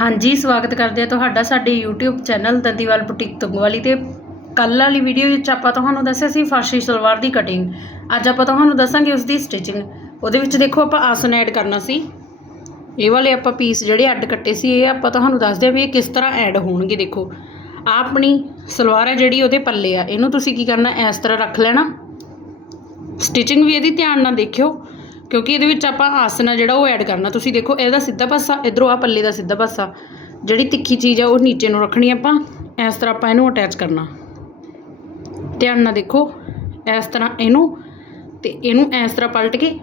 ਹਾਂਜੀ, ਸਵਾਗਤ ਕਰਦੇ ਹਾਂ ਤੁਹਾਡਾ ਸਾਡੇ YouTube channel Dandiwal boutique Tungwali ਤੇ। ਕੱਲ੍ਹ ਵਾਲੀ ਵੀਡੀਓ ਵਿੱਚ ਆਪਾਂ ਤੁਹਾਨੂੰ ਦੱਸਿਆ ਸੀ ਫਾਰਸੀ ਸਲਵਾਰ ਦੀ ਕਟਿੰਗ ਅੱਜ ਆਪਾਂ ਤੁਹਾਨੂੰ ਦੱਸਾਂਗੇ ਉਸ ਦੀ ਸਟਿਚਿੰਗ ਉਹਦੇ ਵਿੱਚ ਦੇਖੋ ਆਪਾਂ ਆਸਨ ਐਡ ਕਰਨਾ ਸੀ। ਇਹ ਵਾਲੇ ਆਪਾਂ ਪੀਸ ਜਿਹੜੇ ਅੱਡ ਕੱਟੇ ਸੀ, ਇਹ ਆਪਾਂ ਤੁਹਾਨੂੰ ਦੱਸਦੇ ਹਾਂ ਵੀ ਇਹ ਕਿਸ ਤਰ੍ਹਾਂ ਐਡ ਹੋਣਗੇ, ਦੇਖੋ। ਆਹ ਆਪਣੀ ਸਲਵਾਰ ਹੈ ਜਿਹੜੀ ਉਹਦੇ ਪੱਲੇ ਆ। ਇਹਨੂੰ ਤੁਸੀਂ ਕੀ ਕਰਨਾ, ਇਸ ਤਰ੍ਹਾਂ ਰੱਖ ਲੈਣਾ। ਸਟਿਚਿੰਗ ਵੀ ਇਹਦੀ ਧਿਆਨ ਨਾਲ ਦੇਖਿਓ। ਕਿਉਂਕਿ ਇਹਦੇ ਵਿੱਚ ਆਪਾਂ ਆਸਨ ਆ ਜਿਹੜਾ ਉਹ ਐਡ ਕਰਨਾ। ਤੁਸੀਂ ਦੇਖੋ, ਇਹਦਾ ਸਿੱਧਾ ਪਾਸਾ, ਇਧਰੋਂ ਆ ਪੱਲੇ ਦਾ ਸਿੱਧਾ ਪਾਸਾ। ਜਿਹੜੀ ਤਿੱਖੀ ਚੀਜ਼ ਆ, ਉਹ ਨੀਚੇ ਨੂੰ ਰੱਖਣੀ ਆਪਾਂ। ਇਸ ਤਰ੍ਹਾਂ ਆਪਾਂ ਇਹਨੂੰ ਅਟੈਚ ਕਰਨਾ। ਧਿਆਨ ਨਾਲ ਦੇਖੋ, ਇਸ ਤਰ੍ਹਾਂ ਇਹਨੂੰ, ਤੇ ਇਹਨੂੰ ਇਸ ਤਰ੍ਹਾਂ ਪਲਟ ਕੇ,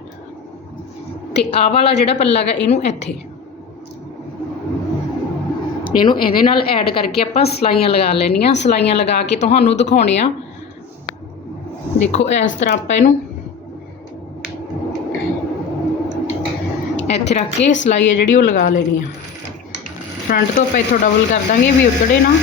ਤੇ ਆਹ ਵਾਲਾ ਜਿਹੜਾ ਪੱਲਾ ਗਾ ਇਹਨੂੰ ਇੱਥੇ। ਇਹਨੂੰ ਇਹਦੇ ਨਾਲ ਐਡ ਕਰਕੇ ਆਪਾਂ ਸਲਾਈਆਂ ਲਗਾ ਲੈਣੀਆਂ। ਸਲਾਈਆਂ ਲਗਾ ਕੇ ਤੁਹਾਨੂੰ ਦਿਖਾਉਣੇ ਆ। ਦੇਖੋ, ਇਸ ਤਰ੍ਹਾਂ ਆਪਾਂ ਇਹਨੂੰ ਇੱਥੇ ਰੱਖ ਕੇ ਸਲਾਈ ਹੈ ਜਿਹੜੀ ਉਹ ਲਗਾ ਲੈਣੀ ਆ। ਫਰੰਟ ਤੋਂ ਆਪਾਂ ਇੱਥੋਂ ਡਬਲ ਕਰ ਦਾਂਗੇ, ਵੀ ਉਤੜੇ ਨਾ।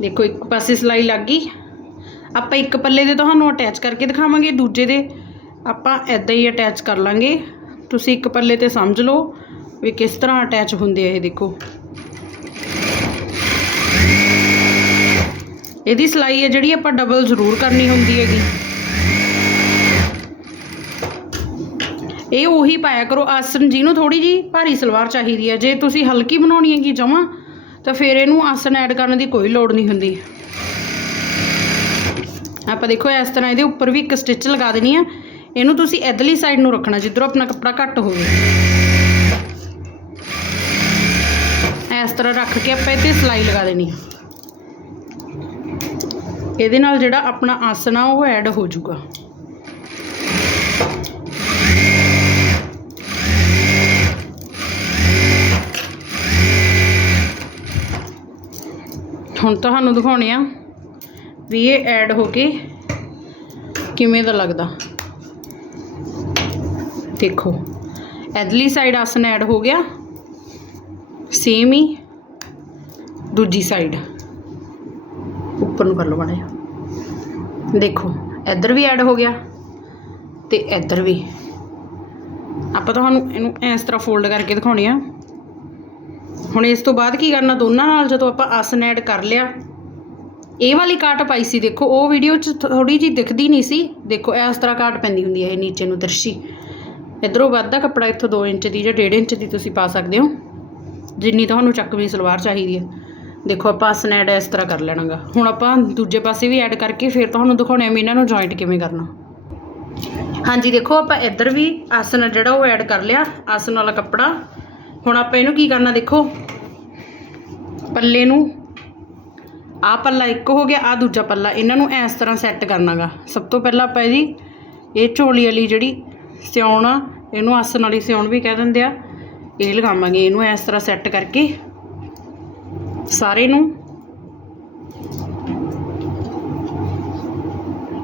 ਦੇਖੋ, ਇੱਕ ਪਾਸੇ ਸਲਾਈ ਲੱਗ ਗਈ। ਆਪਾਂ ਇੱਕ ਪੱਲੇ ਦੇ ਤੁਹਾਨੂੰ ਅਟੈਚ ਕਰਕੇ ਦਿਖਾਵਾਂਗੇ, ਦੂਜੇ ਦੇ ਆਪਾਂ ਐਦਾਂ ਹੀ ਅਟੈਚ ਕਰ ਲਾਂਗੇ। ਤੁਸੀਂ ਇੱਕ ਪੱਲੇ ਤੇ ਸਮਝ ਲਓ ਵੀ ਕਿਸ ਤਰ੍ਹਾਂ ਅਟੈਚ ਹੁੰਦੇ ਆ ਇਹ ਦੇਖੋ। ਇਹਦੀ ਸਲਾਈ ਹੈ ਜਿਹੜੀ ਆਪਾਂ ਡਬਲ ਜ਼ਰੂਰ ਕਰਨੀ ਹੁੰਦੀ ਹੈਗੀ। ਇਹ ਉਹੀ ਪਾਇਆ ਕਰੋ। ਆਸਨ ਜਿਹਨੂੰ ਥੋੜੀ ਜੀ ਭਾਰੀ ਸਲਵਾਰ ਚਾਹੀਦੀ ਹੈ। ਜੇ ਤੁਸੀਂ ਹਲਕੀ ਬਣਾਉਣੀ ਹੈਗੀ ਜਮਾਂ, ਤਾਂ ਫਿਰ ਇਹਨੂੰ ਆਸਨ ਐਡ ਕਰਨ ਦੀ ਕੋਈ ਲੋੜ ਨਹੀਂ ਹੁੰਦੀ। ਆਪਾਂ ਦੇਖੋ, ਇਸ ਤਰ੍ਹਾਂ ਇਹਦੇ ਉੱਪਰ ਵੀ ਇੱਕ ਸਟਿਚ ਲਗਾ ਦੇਣੀ ਆ। ਇਹਨੂੰ ਤੁਸੀਂ ਇਧਰਲੀ ਸਾਈਡ ਨੂੰ ਰੱਖਣਾ, ਜਿੱਧਰੋਂ ਆਪਣਾ ਕੱਪੜਾ ਘੱਟ ਹੋਵੇ। ਇਸ ਤਰ੍ਹਾਂ ਰੱਖ ਕੇ ਆਪਾਂ ਇੱਥੇ ਸਲਾਈ ਲਗਾ ਦੇਣੀ ਆ। ਇਹਦੇ ਨਾਲ ਜਿਹੜਾ ਆਪਣਾ ਆਸਨ ਆ ਉਹ ਐਡ ਹੋ ਜਾਊਗਾ। ਹੁਣ ਤੁਹਾਨੂੰ ਦਿਖਾਉਣੇ ਆ ਵੀ ਇਹ ਐਡ ਹੋ ਕੇ ਕਿਵੇਂ ਦਾ ਲੱਗਦਾ। ਦੇਖੋ, ਇਧਰਲੀ ਸਾਈਡ ਆਸਨ ਐਡ ਹੋ ਗਿਆ ਸੇਮ ਹੀ ਦੂਜੀ ਸਾਈਡ ਉੱਪਰ ਨੂੰ ਕਰ ਲਓ ਮਾੜਾ ਦੇਖੋ, ਇੱਧਰ ਵੀ ਐਡ ਹੋ ਗਿਆ ਤੇ ਇੱਧਰ ਵੀ। ਆਪਾਂ ਤੁਹਾਨੂੰ ਇਹਨੂੰ ਇਸ ਤਰ੍ਹਾਂ ਫੋਲਡ ਕਰਕੇ ਦਿਖਾਉਣੀ ਆ। ਹੁਣ ਇਸ ਤੋਂ ਬਾਅਦ ਕੀ ਕਰਨਾ, ਦੋਨਾਂ ਨਾਲ ਜਦੋਂ ਆਪਾਂ ਆਸਨ ਐਡ ਕਰ ਲਿਆ, ਇਹ ਵਾਲੀ ਕਾਟ ਪਾਈ ਸੀ, ਦੇਖੋ, ਉਹ ਵੀਡੀਓ 'ਚ ਥੋੜੀ ਜੀ ਦਿਖਦੀ ਨਹੀਂ ਸੀ। ਦੇਖੋ ਇਸ ਤਰ੍ਹਾਂ ਕਾਟ ਪੈਂਦੀ ਹੁੰਦੀ ਹੈ ਇਹ ਨੀਚੇ ਨੂੰ ਦਰਸ਼ੀ। ਇਧਰੋਂ ਵੱਧਦਾ ਕੱਪੜਾ ਇੱਥੋਂ 2 ਇੰਚ ਦੀ ਜਾਂ 1.5 ਇੰਚ ਦੀ ਤੁਸੀਂ ਪਾ ਸਕਦੇ ਹੋ। ਜਿੰਨੀ ਤੁਹਾਨੂੰ ਚੱਕਵੀਂ ਸਲਵਾਰ ਚਾਹੀਦੀ ਹੈ ਦੇਖੋ, ਆਪਾਂ ਆਸਨ ਐਡ ਇਸ ਤਰ੍ਹਾਂ ਕਰ ਲੈਣਾਗਾ। ਹੁਣ ਆਪਾਂ ਦੂਜੇ ਪਾਸੇ ਵੀ ਐਡ ਕਰਕੇ ਫਿਰ ਤੁਹਾਨੂੰ ਦਿਖਾਉਣੇ ਆ ਵੀ ਇਹਨਾਂ ਨੂੰ ਜੁਆਇੰਟ ਕਿਵੇਂ ਕਰਨਾ। ਹਾਂਜੀ, ਦੇਖੋ, ਆਪਾਂ ਇੱਧਰ ਵੀ ਆਸਨ ਜਿਹੜਾ ਉਹ ਐਡ ਕਰ ਲਿਆ ਆਸਨ ਵਾਲਾ ਕੱਪੜਾ। ਹੁਣ ਆਪਾਂ ਇਹਨੂੰ ਕੀ ਕਰਨਾ, ਦੇਖੋ। ਪੱਲੇ ਨੂੰ, ਆਹ ਪੱਲਾ ਇੱਕ ਹੋ ਗਿਆ ਆ ਦੂਜਾ ਪੱਲਾ। ਇਹਨਾਂ ਨੂੰ ਇਸ ਤਰ੍ਹਾਂ ਸੈੱਟ ਕਰਨਾਗਾ। ਸਭ ਤੋਂ ਪਹਿਲਾਂ ਆਪਾਂ ਇਹਦੀ, ਇਹ ਝੋਲੀ ਵਾਲੀ ਜਿਹੜੀ ਸਿਉਣ ਆ, ਇਹਨੂੰ ਆਸਨ ਵਾਲੀ ਸਿਉਣ ਵੀ ਕਹਿ ਦਿੰਦੇ ਆ। ਇਹ ਲਗਾਵਾਂਗੇ, ਇਹਨੂੰ ਇਸ ਤਰ੍ਹਾਂ ਸੈੱਟ ਕਰਕੇ ਸਾਰੇ ਨੂੰ।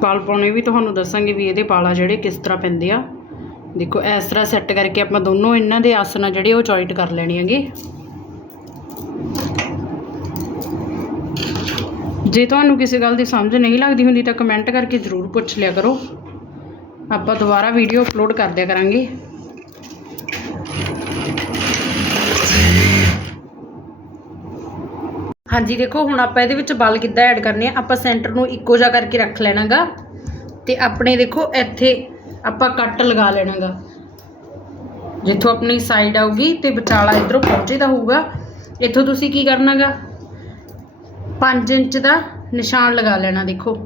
ਪਾਲ ਪਾਉਣੇ ਵੀ ਤੁਹਾਨੂੰ ਦੱਸਾਂਗੇ ਵੀ ਇਹਦੇ ਪਾਲਾ ਜਿਹੜੇ ਕਿਸ ਤਰ੍ਹਾਂ ਪੈਂਦੇ ਆ। ਦੇਖੋ, ਇਸ ਤਰ੍ਹਾਂ ਸੈੱਟ ਕਰਕੇ ਆਪਾਂ ਦੋਨੋਂ ਇਹਨਾਂ ਦੇ ਆਸਨ ਆ ਜਿਹੜੇ ਉਹ ਜੁਆਇੰਟ ਕਰ ਲੈਣੇ ਹੈਗੇ। ਜੇ ਤੁਹਾਨੂੰ ਕਿਸੇ ਗੱਲ ਦੀ ਸਮਝ ਨਹੀਂ ਲੱਗਦੀ ਹੁੰਦੀ ਤਾਂ ਕਮੈਂਟ ਕਰਕੇ ਜ਼ਰੂਰ ਪੁੱਛ ਲਿਆ ਕਰੋ। ਆਪਾਂ ਦੁਬਾਰਾ ਵੀਡੀਓ ਅਪਲੋਡ ਕਰ ਦਿਆ ਕਰਾਂਗੇ। ਹਾਂਜੀ, ਦੇਖੋ, ਹੁਣ ਆਪਾਂ ਇਹਦੇ ਵਿੱਚ ਬਲ ਕਿੱਦਾਂ ਐਡ ਕਰਨੇ ਆ? ਆਪਾਂ ਸੈਂਟਰ ਨੂੰ ਇੱਕੋ ਜਿਹਾ ਕਰਕੇ ਰੱਖ ਲੈਣਾਗਾ। ਤੇ ਆਪਣੇ ਦੇਖੋ, ਇੱਥੇ ਆਪਾਂ ਕੱਟ ਲਗਾ ਲੈਣਾਗਾ। ਜਿੱਥੋਂ ਆਪਣੀ ਸਾਈਡ ਆਊਗੀ ਤੇ ਵਿਚਾਲਾ ਇਧਰੋਂ ਪਹੁੰਚੇਦਾ ਹੋਊਗਾ। ਇੱਥੋਂ ਤੁਸੀਂ ਕੀ ਕਰਨਾਗਾ? 5 ਇੰਚ ਦਾ ਨਿਸ਼ਾਨ ਲਗਾ ਲੈਣਾ, ਦੇਖੋ।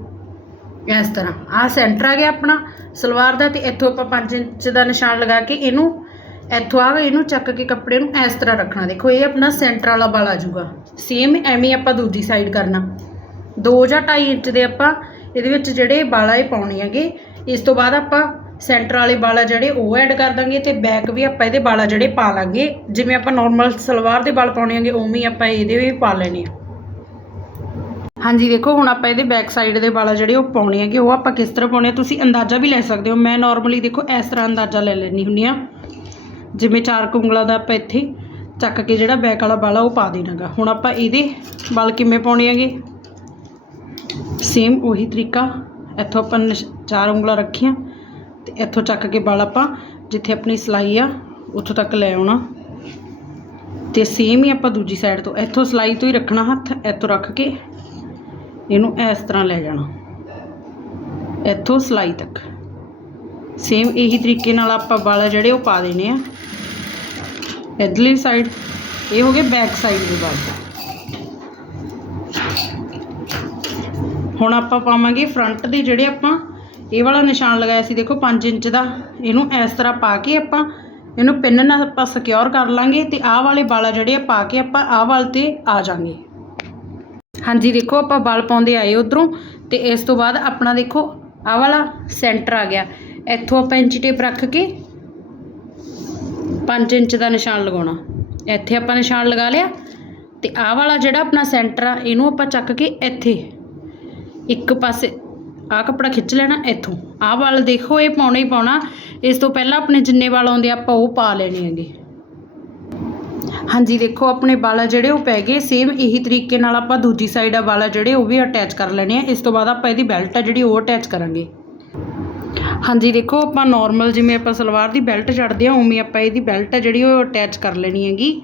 ਇਸ ਤਰ੍ਹਾਂ। ਆਹ ਸੈਂਟਰ ਆ ਗਿਆ ਆਪਣਾ ਸਲਵਾਰ ਦਾ ਤੇ ਇੱਥੋਂ ਆਪਾਂ 5 ਇੰਚ ਦਾ ਨਿਸ਼ਾਨ ਲਗਾ ਕੇ ਇਹਨੂੰ ਇੱਥੋਂ ਆ ਇਹਨੂੰ ਚੱਕ ਕੇ ਕੱਪੜੇ ਨੂੰ ਇਸ ਤਰ੍ਹਾਂ ਰੱਖਣਾ। ਦੇਖੋ, ਇਹ ਆਪਣਾ ਸੈਂਟਰ ਵਾਲਾ ਵਾਲ ਆ ਜਾਊਗਾ। ਸੇਮ ਐਵੇਂ ਆਪਾਂ ਦੂਜੀ ਸਾਈਡ ਕਰਨਾ। 2 ਜਾਂ 2.5 ਇੰਚ ਦੇ ਆਪਾਂ ਇਹਦੇ ਵਿੱਚ ਜਿਹੜੇ ਵਾਲਾ ਇਹ ਪਾਉਣੇ ਹੈਗੇ, ਇਸ ਤੋਂ ਬਾਅਦ ਆਪਾਂ ਸੈਂਟਰ ਵਾਲੇ ਵਾਲਾ ਜਿਹੜੇ ਉਹ ਐਡ ਕਰ ਦਾਂਗੇ ਤੇ ਬੈਕ ਵੀ ਆਪਾਂ ਇਹਦੇ ਵਾਲਾ ਜਿਹੜੇ ਪਾ ਲਾਂਗੇ। ਜਿਵੇਂ ਆਪਾਂ ਨਾਰਮਲ ਸਲਵਾਰ ਦੇ ਵਾਲ ਪਾਉਣੇ ਹੈਗੇ, ਉਵੇਂ ਹੀ ਆਪਾਂ ਇਹਦੇ ਵੀ ਪਾ ਲੈਣੇ ਆ। ਹਾਂਜੀ, ਦੇਖੋ, ਹੁਣ ਆਪਾਂ ਇਹਦੇ ਬੈਕ ਸਾਈਡ ਦੇ ਵਾਲਾ ਜਿਹੜੇ ਉਹ ਪਾਉਣੇ ਹੈਗੇ, ਉਹ ਆਪਾਂ ਕਿਸ ਤਰ੍ਹਾਂ ਪਾਉਣੇ ਆ? ਤੁਸੀਂ ਅੰਦਾਜ਼ਾ ਵੀ ਲੈ ਸਕਦੇ ਹੋ। ਮੈਂ ਨਾਰਮਲੀ ਦੇਖੋ, ਇਸ ਤਰ੍ਹਾਂ ਅੰਦਾਜ਼ਾ ਲੈ ਲੈਣੀ ਹੁੰਦੀ ਆ ਜਿਵੇਂ ਚਾਰ ਕੁ ਉਂਗਲਾਂ ਦਾ ਆਪਾਂ ਇੱਥੇ ਚੱਕ ਕੇ ਜਿਹੜਾ ਬੈਕ ਵਾਲਾ ਵਾਲ ਆ ਉਹ ਪਾ ਦੇਣਾਗਾ। ਹੁਣ ਆਪਾਂ ਇਹਦੇ ਵਾਲ ਕਿਵੇਂ ਪਾਉਣੇ ਹੈਗੇ? ਸੇਮ ਉਹੀ ਤਰੀਕਾ। ਇੱਥੋਂ ਆਪਾਂ ਨਿਸ਼- ਚਾਰ ਉਂਗਲਾਂ ਰੱਖੀਆਂ ਤੇ ਇੱਥੋਂ ਚੱਕ ਕੇ ਵਾਲ ਆਪਾਂ ਜਿੱਥੇ ਆਪਣੀ ਸਿਲਾਈ ਆ, ਉੱਥੋਂ ਤੱਕ ਲੈ ਆਉਣਾ। ਤੇ ਸੇਮ ਹੀ ਆਪਾਂ ਦੂਜੀ ਸਾਈਡ ਤੋਂ, ਇੱਥੋਂ ਸਿਲਾਈ ਤੋਂ ਹੀ ਰੱਖਣਾ ਹੱਥ, ਇੱਥੋਂ ਰੱਖ ਕੇ ਇਹਨੂੰ ਇਸ ਤਰ੍ਹਾਂ ਲੈ ਜਾਣਾ। ਇੱਥੋਂ ਸਿਲਾਈ ਤੱਕ। ਸੇਮ ਇਹੀ ਤਰੀਕੇ ਨਾਲ ਆਪਾਂ ਵਾਲ ਜਿਹੜੇ ਉਹ ਪਾ ਦੇਣੇ ਆ। ਇਧਰਲੀ ਸਾਈਡ ਇਹ ਹੋ ਗਏ ਬੈਕ ਸਾਈਡ ਦੇ ਵਾਲ। ਹੁਣ ਆਪਾਂ ਪਾਵਾਂਗੇ ਫਰੰਟ ਦੇ ਜਿਹੜੇ ਆਪਾਂ, ਇਹ ਵਾਲਾ ਨਿਸ਼ਾਨ ਲਗਾਇਆ ਸੀ, ਦੇਖੋ 5 ਇੰਚ ਦਾ। ਇਹਨੂੰ ਇਸ ਤਰ੍ਹਾਂ ਪਾ ਕੇ ਆਪਾਂ, ਇਹਨੂੰ ਪਿੰਨ ਨਾਲ ਆਪਾਂ ਸਿਕਿਉਰ ਕਰ ਲਾਂਗੇ ਤੇ ਆਹ ਵਾਲੇ ਵਾਲ ਜਿਹੜੇ ਆ ਪਾ ਕੇ ਆਪਾਂ ਆਹ ਵਾਲ ਤੇ ਆ ਜਾਾਂਗੇ। ਹਾਂਜੀ, ਦੇਖੋ ਆਪਾਂ ਵਾਲ ਪਾਉਂਦੇ ਆਏ ਉਧਰੋਂ ਤੇ ਇਸ ਤੋਂ ਬਾਅਦ ਆਪਣਾ ਦੇਖੋ ਆਹ ਵਾਲਾ ਸੈਂਟਰ ਆ ਗਿਆ। ਇੱਥੋਂ ਆਪਾਂ ਇੰਚੀ ਟੇਪ ਰੱਖ ਕੇ 5 ਇੰਚ ਦਾ ਨਿਸ਼ਾਨ ਲਗਾਉਣਾ। ਇੱਥੇ ਆਪਾਂ ਨਿਸ਼ਾਨ ਲਗਾ ਲਿਆ ਤੇ ਆਹ ਵਾਲਾ ਜਿਹੜਾ ਆਪਣਾ ਸੈਂਟਰ ਆ, ਇਹਨੂੰ ਆਪਾਂ ਚੱਕ ਕੇ ਇੱਥੇ ਇੱਕ ਪਾਸੇ ਆਹ ਕੱਪੜਾ ਖਿੱਚ ਲੈਣਾ ਇੱਥੋਂ। ਆਹ ਵਾਲ ਦੇਖੋ, ਇਹ ਪਾਉਣਾ ਹੀ ਪਾਉਣਾ। ਇਸ ਤੋਂ ਪਹਿਲਾਂ ਆਪਣੇ ਜਿੰਨੇ ਵਾਲ ਆਉਂਦੇ ਆਪਾਂ ਉਹ ਪਾ ਲੈਣੇ ਹੈਗੇ। ਹਾਂਜੀ, ਦੇਖੋ, ਆਪਣੇ ਵਾਲ ਜਿਹੜੇ ਉਹ ਪੈ ਗਏ। ਸੇਮ ਇਹੀ ਤਰੀਕੇ ਨਾਲ ਆਪਾਂ ਦੂਜੀ ਸਾਈਡ ਆ ਵਾਲ ਜਿਹੜੇ, ਉਹ ਵੀ ਅਟੈਚ ਕਰ ਲੈਣੇ ਆ। ਇਸ ਤੋਂ ਬਾਅਦ ਆਪਾਂ ਇਹਦੀ ਬੈਲਟ ਆ ਜਿਹੜੀ, ਉਹ ਅਟੈਚ ਕਰਾਂਗੇ। ਹਾਂਜੀ, ਦੇਖੋ, ਆਪਾਂ ਨਾਰਮਲ ਜਿਵੇਂ ਆਪਾਂ ਸਲਵਾਰ ਦੀ ਬੈਲਟ ਚੜਦੇ ਆ ਉਵੇਂ ਆਪਾਂ ਇਹਦੀ ਬੈਲਟ ਹੈ ਜਿਹੜੀ, ਉਹ ਅਟੈਚ ਕਰ ਲੈਣੀ ਹੈਗੀ।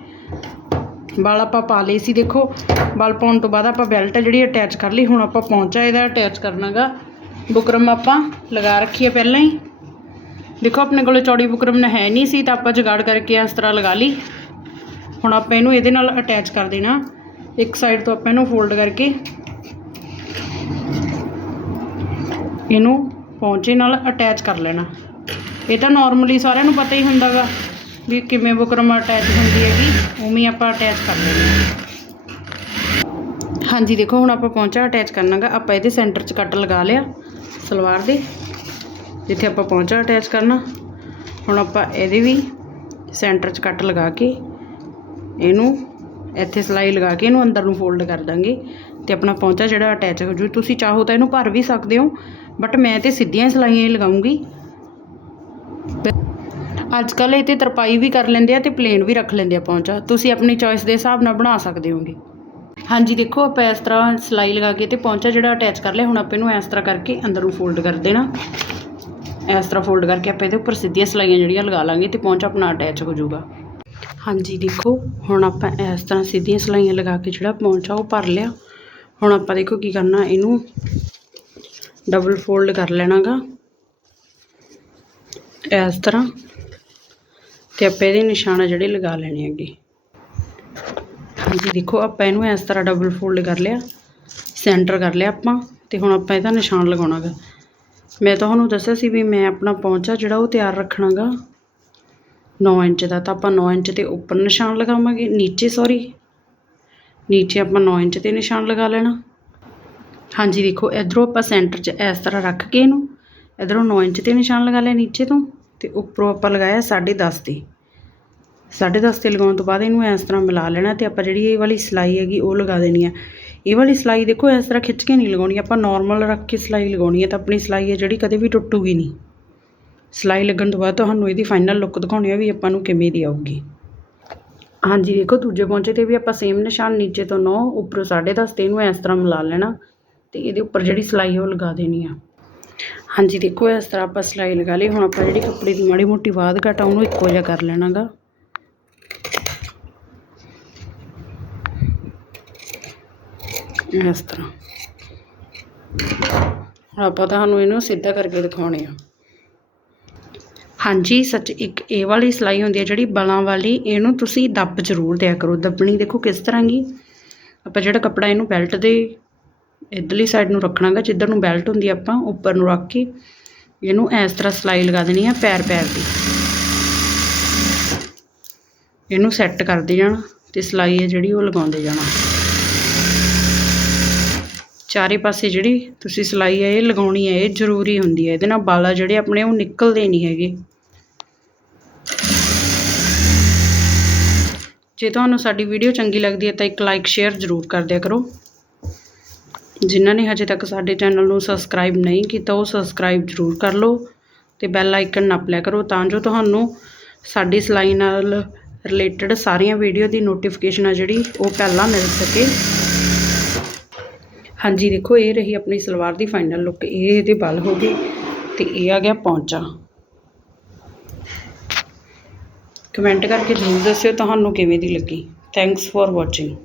ਵਾਲ ਆਪਾਂ ਪਾ ਲਈ ਸੀ, ਦੇਖੋ, ਵਾਲ ਪਾਉਣ ਤੋਂ ਬਾਅਦ ਆਪਾਂ ਬੈਲਟ ਹੈ ਜਿਹੜੀ ਅਟੈਚ ਕਰ ਲਈ, ਹੁਣ ਆਪਾਂ ਪਹੁੰਚਾ ਇਹਦਾ ਅਟੈਚ ਕਰਨਾਗਾ। ਬੁਕਰਮ ਆਪਾਂ ਲਗਾ ਰੱਖੀਏ ਪਹਿਲਾਂ ਹੀ। ਦੇਖੋ, ਆਪਣੇ ਕੋਲੇ ਚੌੜੀ ਬੁਕਰਮ ਨਾ ਹੈ ਨਹੀਂ ਸੀ, ਤਾਂ ਆਪਾਂ ਜਗਾੜ ਕਰਕੇ ਇਸ ਤਰ੍ਹਾਂ ਲਗਾ ਲਈ। ਹੁਣ ਆਪਾਂ ਇਹਨੂੰ ਇਹਦੇ ਨਾਲ ਅਟੈਚ ਕਰ ਦੇਣਾ। ਇੱਕ ਸਾਈਡ ਤੋਂ ਆਪਾਂ ਇਹਨੂੰ ਫੋਲਡ ਕਰਕੇ ਇਹਨੂੰ ਪੌਂਚੇ ਨਾਲ ਅਟੈਚ ਕਰ ਲੈਣਾ। ਇਹ ਤਾਂ ਨਾਰਮਲੀ ਸਾਰਿਆਂ ਨੂੰ ਪਤਾ ਹੀ ਹੁੰਦਾਗਾ ਵੀ ਕਿਵੇਂ ਬੁਕਰਮ ਅਟੈਚ ਹੁੰਦੀ ਹੈਗੀ, ਉਵੇਂ ਆਪਾਂ ਅਟੈਚ ਕਰ ਲੈਣੀ। ਹਾਂਜੀ, ਦੇਖੋ ਹੁਣ ਆਪਾਂ ਪੌਂਚਾ ਅਟੈਚ ਕਰਨਾਗਾ। ਆਪਾਂ ਇਹਦੇ ਸੈਂਟਰ 'ਚ ਕੱਟ ਲਗਾ ਲਿਆ ਸਲਵਾਰ ਦੇ। ਜਿੱਥੇ ਆਪਾਂ ਪੌਂਚਾ ਅਟੈਚ ਕਰਨਾ। ਹੁਣ ਆਪਾਂ ਇਹਦੇ ਵੀ ਸੈਂਟਰ 'ਚ ਕੱਟ ਲਗਾ ਕੇ ਇਹਨੂੰ ਇੱਥੇ ਸਲਾਈ ਲਗਾ ਕੇ ਇਹਨੂੰ ਅੰਦਰ ਨੂੰ ਫੋਲਡ ਕਰ ਦਾਂਗੇ। ਤੇ ਆਪਣਾ ਪੌਂਚਾ ਜਿਹੜਾ ਅਟੈਚ ਹੋ ਜੂ। ਤੁਸੀਂ ਚਾਹੋ ਤਾਂ ਇਹਨੂੰ ਭਰ ਵੀ ਸਕਦੇ ਹੋ। ਬਟ ਮੈਂ ਤੇ ਸਿੱਧੀਆਂ ਸਲਾਈਆਂ ਹੀ ਲਗਾਉਂਗੀ। ਅੱਜ ਕੱਲ ਇਹ ਤੇ ਤਰਪਾਈ ਵੀ ਕਰ ਲੈਂਦੇ ਆ ਤੇ ਪਲੇਨ ਵੀ ਰੱਖ ਲੈਂਦੇ ਆ ਪੌਂਚਾ। ਤੁਸੀਂ ਆਪਣੀ ਚੋਇਸ ਦੇ ਹਿਸਾਬ ਨਾਲ ਬਣਾ ਸਕਦੇ ਹੋਗੇ। ਹਾਂਜੀ, ਦੇਖੋ, ਆਪਾਂ ਇਸ ਤਰ੍ਹਾਂ ਸਲਾਈ ਲਗਾ ਕੇ ਤੇ ਪੌਂਚਾ ਜਿਹੜਾ ਅਟੈਚ ਕਰ ਲਿਆ, ਹੁਣ ਆਪਾਂ ਇਹਨੂੰ ਇਸ ਤਰ੍ਹਾਂ ਕਰਕੇ ਅੰਦਰ ਨੂੰ ਫੋਲਡ ਕਰ ਦੇਣਾ। ਇਸ ਤਰ੍ਹਾਂ ਫੋਲਡ ਕਰਕੇ ਆਪਾਂ ਇਹਦੇ ਉੱਪਰ ਸਿੱਧੀਆਂ ਸਲਾਈਆਂ ਜਿਹੜੀਆਂ ਲਗਾ ਲਾਂਗੇ ਤੇ ਪੌਂਚਾ ਆਪਣਾ ਅਟੈਚ ਹੋ ਜਾਊਗਾ। ਹਾਂਜੀ, ਦੇਖੋ, ਹੁਣ ਆਪਾਂ ਇਸ ਤਰ੍ਹਾਂ ਸਿੱਧੀਆਂ ਸਲਾਈਆਂ ਲਗਾ ਕੇ ਜਿਹੜਾ ਪੌਂਚਾ ਉਹ ਭਰ ਲਿਆ। ਹੁਣ ਆਪਾਂ ਦੇਖੋ ਕੀ ਕਰਨਾ, ਇਹਨੂੰ ਡਬਲ ਫੋਲਡ ਕਰ ਲੈਣਾਗਾ। ਇਸ ਤਰ੍ਹਾਂ ਤੇ ਆਪਾਂ ਇਹਦੇ ਨਿਸ਼ਾਨ ਜਿਹੜੇ ਲਗਾ ਲੈਣੇ ਹੈਗੇ। ਹਾਂਜੀ, ਦੇਖੋ ਆਪਾਂ ਇਹਨੂੰ ਇਸ ਤਰ੍ਹਾਂ ਡਬਲ ਫੋਲਡ ਕਰ ਲਿਆ, ਸੈਂਟਰ ਕਰ ਲਿਆ ਆਪਾਂ ਤੇ ਹੁਣ ਆਪਾਂ ਇਹਦਾ ਨਿਸ਼ਾਨ ਲਗਾਉਣਾਗਾ। ਮੈਂ ਤੁਹਾਨੂੰ ਦੱਸਿਆ ਸੀ ਵੀ ਮੈਂ ਆਪਣਾ ਪੌਂਚਾ ਜਿਹੜਾ ਉਹ ਤਿਆਰ ਰੱਖਣਾਗਾ। 9 ਇੰਚ ਦਾ ਤਾਂ ਆਪਾਂ 9 ਇੰਚ ਤੇ ਉੱਪਰ ਨਿਸ਼ਾਨ ਲਗਾਵਾਂਗੇ, ਨੀਚੇ ਸੌਰੀ ਨੀਚੇ ਆਪਾਂ 9 ਇੰਚ ਤੇ ਨਿਸ਼ਾਨ ਲਗਾ ਲੈਣਾ। ਹਾਂਜੀ, ਦੇਖੋ, ਇਧਰੋਂ ਆਪਾਂ ਸੈਂਟਰ 'ਚ ਇਸ ਤਰ੍ਹਾਂ ਰੱਖ ਕੇ ਇਹਨੂੰ, ਇਧਰੋਂ 9 ਇੰਚ ਤੇ ਨਿਸ਼ਾਨ ਲਗਾ ਲਿਆ ਨੀਚੇ ਤੋਂ, ਤੇ ਉੱਪਰੋਂ ਆਪਾਂ ਲਗਾਇਆ 10.5 ਤੇ। 10.5 ਤੇ ਲਗਾਉਣ ਤੋਂ ਬਾਅਦ ਇਹਨੂੰ ਇਸ ਤਰ੍ਹਾਂ ਮਿਲਾ ਲੈਣਾ ਤੇ ਆਪਾਂ ਜਿਹੜੀ ਇਹ ਵਾਲੀ ਸਿਲਾਈ ਹੈਗੀ, ਉਹ ਲਗਾ ਦੇਣੀ ਆ। ਇਹ ਵਾਲੀ ਸਿਲਾਈ ਦੇਖੋ, ਇਸ ਤਰ੍ਹਾਂ ਖਿੱਚ ਕੇ ਨਹੀਂ ਲਗਾਉਣੀ, ਆਪਾਂ ਨਾਰਮਲ ਰੱਖ ਕੇ ਸਿਲਾਈ ਲਗਾਉਣੀ ਹੈ ਤਾਂ ਆਪਣੀ ਸਿਲਾਈ ਹੈ ਜਿਹੜੀ ਕਦੇ ਵੀ ਟੁੱਟੂਗੀ ਨਹੀਂ। ਸਿਲਾਈ ਲੱਗਣ ਤੋਂ ਬਾਅਦ ਤੁਹਾਨੂੰ ਇਹਦੀ ਫਾਈਨਲ ਲੁੱਕ ਦਿਖਾਉਣੀ ਆ ਵੀ ਆਪਾਂ ਨੂੰ ਕਿਵੇਂ ਦੀ ਆਊਗੀ। ਹਾਂਜੀ, ਦੇਖੋ, ਦੂਜੇ ਪੌਂਚੇ ਤੇ ਵੀ ਆਪਾਂ ਸੇਮ ਨਿਸ਼ਾਨ ਨੀਚੇ ਤੋਂ 9 ਉੱਪਰੋਂ 10.5 ਤੇ ਇਹਨੂੰ ਇਸ ਤਰ੍ਹਾਂ ਮਿਲਾ ਲੈਣਾ। ਤੇ ਇਹਦੇ ਉੱਪਰ ਜਿਹੜੀ ਸਿਲਾਈ ਉਹ ਲਗਾ ਦੇਣੀ ਆ। ਹਾਂਜੀ, ਦੇਖੋ, ਇਸ ਤਰ੍ਹਾਂ ਆਪਾਂ ਸਿਲਾਈ ਲਗਾ ਲਈ। ਹੁਣ ਆਪਾਂ ਜਿਹੜੀ ਕੱਪੜੇ ਦੀ ਮਾੜੀ ਮੋਟੀ ਬਾਦ ਘਟਾ ਉਹਨੂੰ ਇੱਕੋ ਜਿਹਾ ਕਰ ਲੈਣਾਗਾ। ਇਸ ਤਰ੍ਹਾਂ। ਹੁਣ ਆਪਾਂ ਤੁਹਾਨੂੰ ਇਹਨੂੰ ਸਿੱਧਾ ਕਰਕੇ ਦਿਖਾਉਣੇ ਆ। ਹਾਂਜੀ, ਸੱਚ ਇੱਕ ਇਹ ਵਾਲੀ ਸਿਲਾਈ ਹੁੰਦੀ ਹੈ ਜਿਹੜੀ ਬਲਾਂ ਵਾਲੀ, ਇਹਨੂੰ ਤੁਸੀਂ ਦੱਬ ਜ਼ਰੂਰ ਦਿਆ ਕਰੋ। ਦੱਬਣੀ ਦੇਖੋ ਕਿਸ ਤਰ੍ਹਾਂ ਦੀ ਆਪਾਂ ਜਿਹੜਾ ਕੱਪੜਾ ਇਹਨੂੰ ਬੈਲਟ ਦੇ ਇਧਰਲੀ ਸਾਈਡ ਨੂੰ ਰੱਖਣਾਗਾ, ਜਿੱਧਰ ਨੂੰ ਬੈਲਟ ਹੁੰਦੀ ਆਪਾਂ, ਉੱਪਰ ਨੂੰ ਰੱਖ ਕੇ ਇਹਨੂੰ ਇਸ ਤਰ੍ਹਾਂ ਸਿਲਾਈ ਲਗਾ ਦੇਣੀ ਆ ਪੈਰ ਪੈਰ ਦੀ। ਇਹਨੂੰ ਸੈੱਟ ਕਰਦੇ ਜਾਣਾ ਤੇ ਸਿਲਾਈ ਹੈ ਜਿਹੜੀ ਉਹ ਲਗਾਉਂਦੇ ਜਾਣਾ। ਚਾਰੇ ਪਾਸੇ ਜਿਹੜੀ ਤੁਸੀਂ ਸਿਲਾਈ ਹੈ ਇਹ ਲਗਾਉਣੀ ਹੈ ਇਹ ਜ਼ਰੂਰੀ ਹੁੰਦੀ ਹੈ ਇਹਦੇ ਨਾਲ ਬਾਲਾ ਜਿਹੜੇ ਆਪਣੇ ਉਹ ਨਿਕਲਦੇ ਨਹੀਂ ਹੈਗੇ। ਜੇ ਤੁਹਾਨੂੰ ਸਾਡੀ ਵੀਡੀਓ ਚੰਗੀ ਲੱਗਦੀ ਹੈ ਤਾਂ ਇੱਕ ਲਾਈਕ ਸ਼ੇਅਰ ਜ਼ਰੂਰ ਕਰ ਦਿਆ ਕਰੋ। ਜਿਨ੍ਹਾਂ ਨੇ ਹਜੇ ਤੱਕ ਸਾਡੇ ਚੈਨਲ ਨੂੰ ਸਬਸਕ੍ਰਾਈਬ ਨਹੀਂ ਕੀਤਾ, ਉਹ ਸਬਸਕ੍ਰਾਈਬ ਜ਼ਰੂਰ ਕਰ ਲਓ ਅਤੇ ਬੈਲ ਆਈਕਨ ਨੱਪ ਲਿਆ ਕਰੋ ਤਾਂ ਜੋ ਤੁਹਾਨੂੰ ਸਾਡੀ ਸਿਲਾਈ ਨਾਲ ਰਿਲੇਟਡ ਸਾਰੀਆਂ ਵੀਡੀਓ ਦੀ ਨੋਟੀਫਿਕੇਸ਼ਨ ਆ ਜਿਹੜੀ, ਉਹ ਪਹਿਲਾਂ ਮਿਲ ਸਕੇ। ਹਾਂਜੀ, ਦੇਖੋ, ਇਹ ਰਹੀ ਆਪਣੀ ਸਲਵਾਰ ਦੀ ਫਾਈਨਲ ਲੁੱਕ ਇਹ ਇਹਦੇ ਬਲ ਹੋ ਗਏ ਤੇ ਇਹ ਆ ਗਿਆ ਪੌਂਚਾ। ਕਮੈਂਟ ਕਰਕੇ ਜ਼ਰੂਰ ਦੱਸਿਓ ਤੁਹਾਨੂੰ ਕਿਵੇਂ ਦੀ ਲੱਗੀ। Thanks for watching